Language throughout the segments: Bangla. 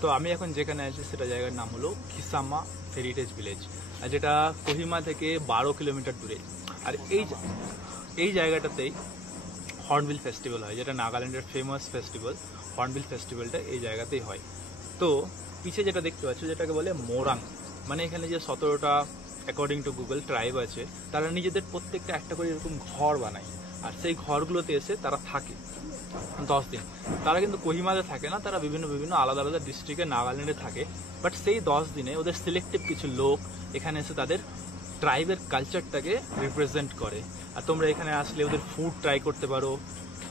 তো আমি এখন যেখানে আছি সেটা জায়গার নাম হলো কিসামা হেরিটেজ ভিলেজ, আর যেটা কোহিমা থেকে 12 কিলোমিটার দূরে। আর এই জায়গাটাতেই হর্নবিল ফেস্টিভ্যাল হয়, যেটা নাগাল্যান্ডের ফেমাস ফেস্টিভ্যাল। হর্নবিল ফেস্টিভ্যালটা এই জায়গাতেই হয়। তো পিছিয়ে যেটা দেখতে পাচ্ছ, যেটাকে বলে মোরাং, মানে এখানে যে 17টা অ্যাকর্ডিং টু গুগল ট্রাইব আছে, তারা নিজেদের প্রত্যেকটা একটা করে এরকম ঘর বানায়, আর সেই ঘরগুলোতে এসে তারা থাকে 10 দিন। তারা কিন্তু কোহিমাতে থাকে না, তারা বিভিন্ন আলাদা আলাদা ডিস্ট্রিক্টে নাগাল্যান্ডে থাকে। বাট সেই 10 দিনে ওদের সিলেক্টিভ কিছু লোক এখানে এসে তাদের ট্রাইবের কালচারটাকে রিপ্রেজেন্ট করে। আর তোমরা এখানে আসলে ওদের ফুড ট্রাই করতে পারো,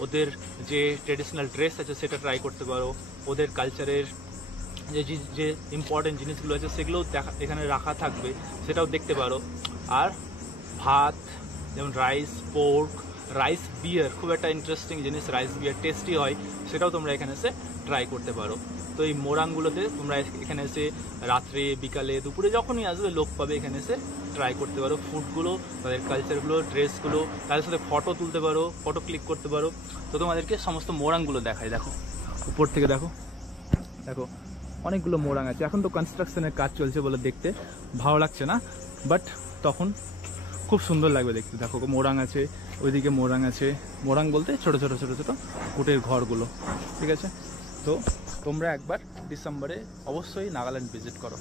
ওদের যে ট্রেডিশনাল ড্রেস আছে সেটা ট্রাই করতে পারো, ওদের কালচারের যে ইম্পর্টেন্ট জিনিসগুলো আছে সেগুলোও এখানে রাখা থাকবে, সেটাও দেখতে পারো। আর ভাত, যেমন রাইস, পোর্ক, রাইস বিয়ার, খুব একটা ইন্টারেস্টিং জিনিস, রাইস বিয়ার টেস্টি হয়, সেটাও তোমরা এখানে এসে ট্রাই করতে পারো। তো এই মোরাংগুলোতে তোমরা এখানে এসে রাত্রে, বিকালে, দুপুরে যখনই আসবে লোক পাবে, এখানে এসে ট্রাই করতে পারো ফুডগুলো, তাদের কালচারগুলো, ড্রেসগুলো, তাদের সাথে ফটো তুলতে পারো, ফটো ক্লিক করতে পারো। তো তোমাদেরকে সমস্ত মোরাংগুলো দেখাই, দেখো উপর থেকে দেখো অনেকগুলো মোরাং আছে। এখন তো কনস্ট্রাকশনের কাজ চলছে বলে দেখতে ভালো লাগছে না, বাট তখন খুব সুন্দর লাগবে দেখতে। দেখো মোরাং আছে, ওইদিকে মোরাং আছে। মোরাং বলতে ছোট ছোট উটের ঘরগুলো, ঠিক আছে। তো তোমরা একবার ডিসেম্বরে অবশ্যই নাগাল্যান্ড ভিজিট করো।